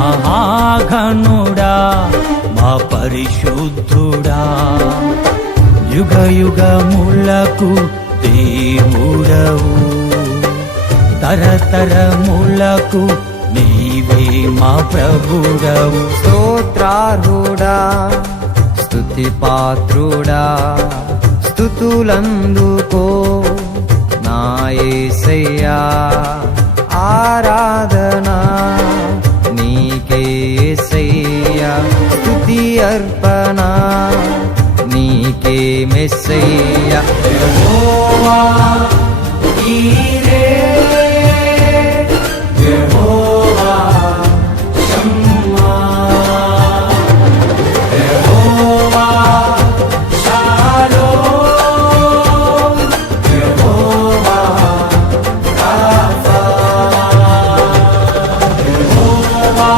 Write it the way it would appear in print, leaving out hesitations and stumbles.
మహాఘనుడా మా పరిశుద్ధుడా, యుగ యుగములకు దేవుడవు, తరతరములకు నీవే మా ప్రభుడవు. స్తోత్రార్హుడా స్తుతి పాత్రుడా, స్తుతులందుకో నా యేసయ్యా. ఆరాధనా నీకే యేసయ్యా, స్తుతి అర్పణ నీకే మెస్సయ్యా. యెహోవా